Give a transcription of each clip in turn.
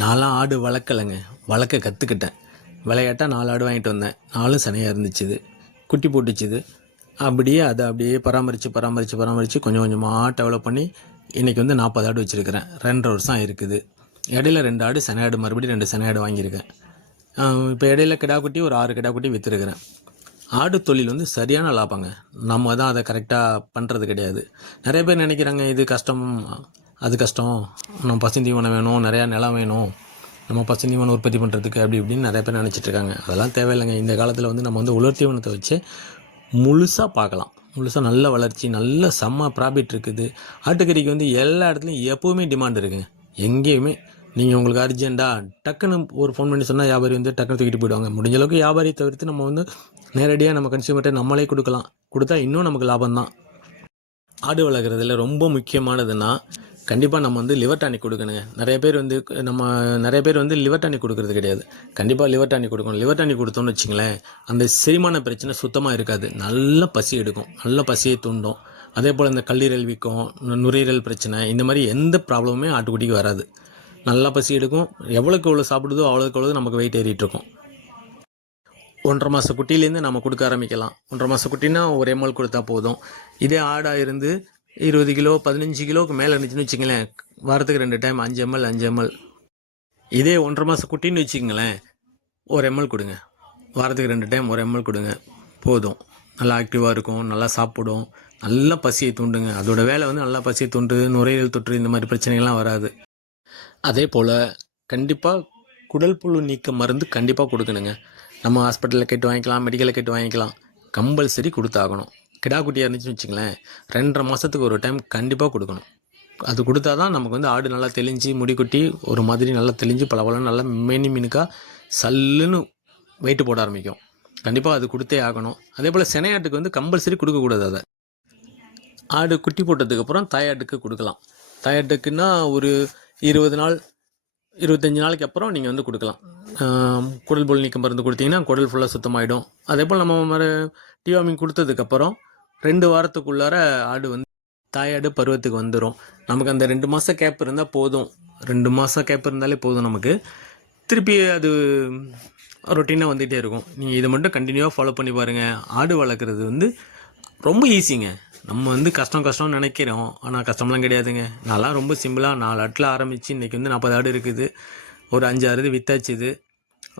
நான்லாம் ஆடு வளர்க்கலைங்க. வளர்க்க கற்றுக்கிட்டேன். விளையாட்டா 4 ஆடு வாங்கிட்டு வந்தேன். 4ம் சினையா இருந்துச்சுது. குட்டி போட்டுச்சுது. அப்படியே அதை அப்படியே பராமரித்து கொஞ்சம் கொஞ்சமாக டெவலப் பண்ணி இன்றைக்கி வந்து 40 ஆடு வச்சுருக்கிறேன். 2.5 வருஷம் இருக்குது. இடையில 2 ஆடு சினை ஆடு மறுபடியும் 2 சினை ஆடு வாங்கியிருக்கேன். இப்போ இடையில கிடாக்குட்டி ஒரு 6 கிடாக்குட்டி விற்றுருக்கிறேன். ஆடு தொழில் வந்து சரியான லாபங்க. நம்ம தான் அதை கரெக்டாக பண்ணுறது கிடையாது. நிறைய பேர் நினைக்கிறாங்க இது கஷ்டம், அது கஷ்டம், நம்ம பசுந்தீவனம் வேணும், நிறையா நிலம் வேணும், நம்ம பசுந்தீவனம் உற்பத்தி பண்ணுறதுக்கு அப்படி இப்படின்னு நிறைய பேர் நினச்சிட்ருக்காங்க. அதெல்லாம் தேவையில்லைங்க. இந்த காலத்தில் வந்து நம்ம வந்து உலர் தீவனத்தை வச்சு முழுசாக பார்க்கலாம். முழுசாக நல்ல வளர்ச்சி, நல்ல செம்ம ப்ராஃபிட் இருக்குது. ஆட்டுக்கறிக்கு வந்து எல்லா இடத்துலையும் எப்போவுமே டிமாண்ட் இருக்குங்க. எங்கேயுமே நீங்கள் உங்களுக்கு அர்ஜெண்ட்டாக டக்குன்னு ஒரு ஃபோன் பண்ணி சொன்னால் வியாபாரி வந்து டக்குன்னு தூக்கிட்டு போயிடுவாங்க. முடிஞ்ச அளவுக்கு வியாபாரி தவிர்த்து நம்ம வந்து நேரடியாக நம்ம கன்சியூமர்கிட்ட நம்மளே கொடுக்கலாம். கொடுத்தா இன்னும் நமக்கு லாபம் தான். ஆடு வளர்க்குறதுல ரொம்ப முக்கியமானதுன்னா கண்டிப்பாக நம்ம வந்து லிவர் டானிக் கொடுக்கணுங்க. நிறைய பேர் வந்து லிவர் டானிக் கொடுக்கறது கிடையாது. கண்டிப்பாக லிவர் டானிக் கொடுக்கணும். லிவர் டானிக் கொடுத்தோன்னு வச்சிங்களேன், அந்த செரிமான பிரச்சனை சுத்தமாக இருக்காது. நல்ல பசி எடுக்கும், நல்ல பசியை தூண்டும். அதே போல் இந்த கல்லீரல் வீக்கம், நுரையீரல் பிரச்சனை, இந்த மாதிரி எந்த ப்ராப்ளமுமே ஆட்டுக்குட்டிக்கு வராது. நல்லா பசி எடுக்கும். எவ்வளோக்கு எவ்வளோ சாப்பிடுதோ அவ்வளோக்கு எவ்வளோ நமக்கு வெயிட் ஏறிட்டுருக்கும். 1.5 மாத குட்டிலேருந்து நம்ம கொடுக்க ஆரம்பிக்கலாம். 1.5 மாத குட்டினா ஒரு எம்எல் கொடுத்தா போதும். இதே ஆடாக இருந்து 20 கிலோ 15 கிலோவுக்கு மேலே இருந்துச்சுன்னு வச்சுங்களேன், வாரத்துக்கு 2 டைம் 5 ml. இதே 1.5 மாத குட்டின்னு வச்சுங்களேன், 1 ml கொடுங்க. வாரத்துக்கு 2 டைம் 1 ml கொடுங்க போதும். நல்லா ஆக்டிவாக இருக்கும், நல்லா சாப்பிடும், நல்லா பசியை தூண்டுங்க. அதோட வேலை வந்து நல்லா பசியை தூண்டு, நுரையீரல் தொற்று இந்த மாதிரி பிரச்சனைகள்லாம் வராது. அதே போல் கண்டிப்பாக குடல் புழு நீக்க மருந்து கண்டிப்பாக கொடுக்கணுங்க. நம்ம ஹாஸ்பிட்டலில் கேட்டு வாங்கிக்கலாம், மெடிக்கலில் கேட்டு வாங்கிக்கலாம். கம்பல்சரி கொடுத்தாகணும். கிடா குட்டியாக இருந்துச்சுன்னு வச்சுங்களேன், 2.5 மாதத்துக்கு ஒரு டைம் கண்டிப்பாக கொடுக்கணும். அது கொடுத்தா தான் நமக்கு வந்து ஆடு நல்லா தெளிஞ்சு முடி கொட்டி ஒரு மாதிரி நல்லா தெளிஞ்சு பலவலம் நல்லா மினுக்காக சல்லுன்னு வெயிட்டு போட ஆரம்பிக்கும். கண்டிப்பாக அது கொடுத்தே ஆகணும். அதே போல் சினையாட்டுக்கு வந்து கம்பல்சரி கொடுக்கக்கூடாது. அதை ஆடு குட்டி போட்டதுக்கப்புறம் தாயாட்டுக்கு கொடுக்கலாம். தாயாட்டுக்குன்னா ஒரு 20 நாள் 25 நாளைக்கு அப்புறம் நீங்கள் வந்து கொடுக்கலாம். குடல் புழு நீக்க மருந்து கொடுத்தீங்கன்னா குடல் ஃபுல்லாக சுத்தமாகிடும். அதே போல் நம்ம டிவார்மிங் கொடுத்ததுக்கப்புறம் 2 வாரத்துக்குள்ளார ஆடு வந்து தாயாடு பருவத்துக்கு வந்துடும். நமக்கு அந்த 2 மாதம் கேப் இருந்தால் போதும். 2 மாதம் கேப் இருந்தாலே போதும் நமக்கு. திருப்பி அது ரொட்டீனாக வந்துகிட்டே இருக்கும். நீங்கள் இதை மட்டும் கண்டினியூவாக ஃபாலோ பண்ணி பாருங்கள். ஆடு வளர்க்குறது வந்து ரொம்ப ஈஸிங்க. நம்ம வந்து கஷ்டம்னு நினைக்கிறோம், ஆனால் கஷ்டம்லாம் கிடையாதுங்க. நான்லாம் ரொம்ப சிம்பிளாக 4 ஆட்டில் ஆரம்பித்து இன்றைக்கி வந்து 40 ஆடு இருக்குது. ஒரு 5 6 வித்தாச்சுது.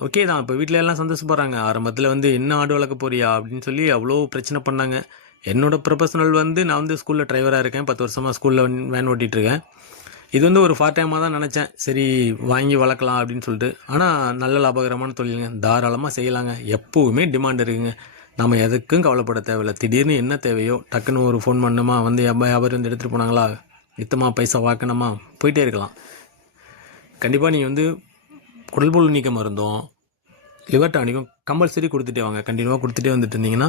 ஓகே தான். இப்போ வீட்டில் எல்லாம் சந்தோஷப்படுறாங்க. ஆரம்பத்தில் வந்து என்ன ஆடு வளர்க்க போறியா அப்படின்னு சொல்லி அவ்வளோ பிரச்சனை பண்ணாங்க. என்னோடய ப்ரொஃபஷனல் வந்து நான் வந்து ஸ்கூலில் டிரைவராக இருக்கேன். 10 வருஷமாக ஸ்கூலில் வேன் ஓட்டிகிட்ருக்கேன். இது வந்து ஒரு பார்ட் டைமாக தான் நினச்சேன். சரி வாங்கி வளர்க்கலாம் அப்படின்னு சொல்லிட்டு. ஆனால் நல்ல லாபகரமான தொழிலுங்க. தாராளமாக செய்யலாங்க. எப்போவுமே டிமாண்ட் இருக்குங்க. நம்ம எதுக்கும் கவலைப்பட தேவையில்லை. திடீர்னு என்ன தேவையோ டக்குன்னு ஒரு ஃபோன் பண்ணணுமா, வந்து வியாபாரி வந்து எடுத்துகிட்டு போனாங்களா, வித்தமா பைசா வாக்கணுமா, போயிட்டே இருக்கலாம். கண்டிப்பாக நீங்கள் வந்து குடல் புழு நீக்க மருந்தும் லிவர் டானிக்கும் கம்பல்சரி கொடுத்துட்டே வாங்க. கண்டினியூவாக கொடுத்துட்டே வந்துட்டு இருந்தீங்கன்னா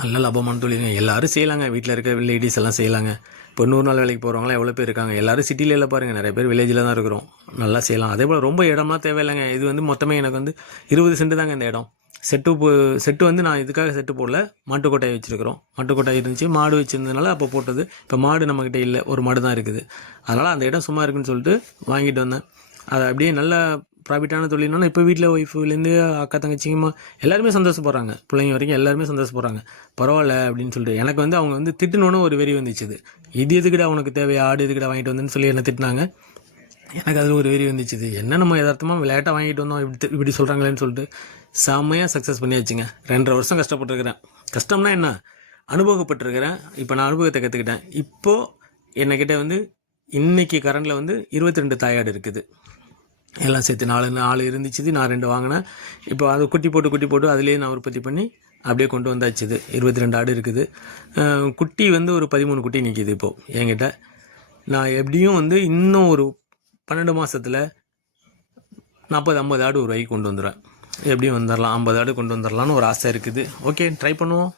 நல்ல லாபமான தொழிலுங்க. எல்லோரும் செய்யலாங்க. வீட்டில் இருக்க லேடிஸ் எல்லாம் செய்யலாங்க. இப்போ 100 நாள் வேலைக்கு போகிறவங்களாம் எவ்வளோ பேர் இருக்காங்க. எல்லோரும் சிட்டியில் எல்லாம் பாருங்கள், நிறைய பேர் வில்லேஜில் தான் இருக்கிறோம். நல்லா செய்யலாம். அதே போல் ரொம்ப இடம்லாம் தேவையில்லைங்க. இது வந்து மொத்தமே எனக்கு வந்து 20 சென்ட் தாங்க இந்த இடம். செட்டு வந்து நான் இதுக்காக செட்டு போடல, மாட்டுக்கொட்டாய் வச்சுருக்கிறோம். மாட்டுக்கொட்டாய் இருந்துச்சு, மாடு வச்சுருந்ததுனால அப்போ போட்டது. இப்போ மாடு நம்மக்கிட்ட இல்லை, ஒரு மாடு தான் இருக்குது. அதனால் அந்த இடம் சும்மா இருக்குன்னு சொல்லிட்டு வாங்கிட்டு வந்தேன். அதை அப்படியே நல்ல ப்ராஃபிட்டான தொழில்னா இப்போ வீட்டில் ஒய்ஃபுலேருந்து அக்கா தங்கச்சிங்கம்மா எல்லாருமே சந்தோஷப்படுறாங்க. பிள்ளைங்க வரைக்கும் எல்லாருமே சந்தோஷப்படுறாங்க. பரவாயில்ல அப்படின்னு சொல்லிட்டு. எனக்கு வந்து அவங்க வந்து திட்டுனோன்னு ஒரு வெறி வந்துச்சுது. இது எதுக்கிட்ட உனக்கு தேவையா, ஆடு எதுக்கிட்ட வாங்கிட்டு வந்தேன்னு சொல்லி என்ன திட்டினாங்க. எனக்கு அதில் ஒரு வெறி வந்துச்சுது. என்ன நம்ம யதார்த்தமாக விளையாட்டாக வாங்கிட்டு வந்தோம், இப்படி சொல்கிறாங்களேன்னு சொல்லிட்டு செம்மையாக சக்ஸஸ் பண்ணியாச்சுங்க. 2.5 வருஷம் கஷ்டப்பட்டுருக்கிறேன். கஷ்டம்னா என்ன, அனுபவப்பட்டிருக்கிறேன். இப்போ நான் அனுபவத்தை கற்றுக்கிட்டேன். இப்போது என்னக்கிட்ட வந்து இன்றைக்கி கரண்டில் வந்து 22 தாயாடு இருக்குது. எல்லாம் சேர்த்து 4 இருந்துச்சு. நான் 2 வாங்கினேன். இப்போ அதை குட்டி போட்டு அதுலேயே நான் உற்பத்தி பண்ணி அப்படியே கொண்டு வந்தாச்சுது. 22 ஆடு இருக்குது. குட்டி வந்து ஒரு 13 குட்டி நிற்கிது இப்போது என்கிட்ட. நான் எப்படியும் வந்து இன்னும் ஒரு 12 மாதத்தில் 40-50 ஆடு ஒரு வாய்க்கு கொண்டு வந்துடுவேன். எப்படியும் வந்துடலாம். 50 ஆடு கொண்டு வந்துடலான்னு ஒரு ஆசை இருக்குது. ஓகே, ட்ரை பண்ணுவோம்.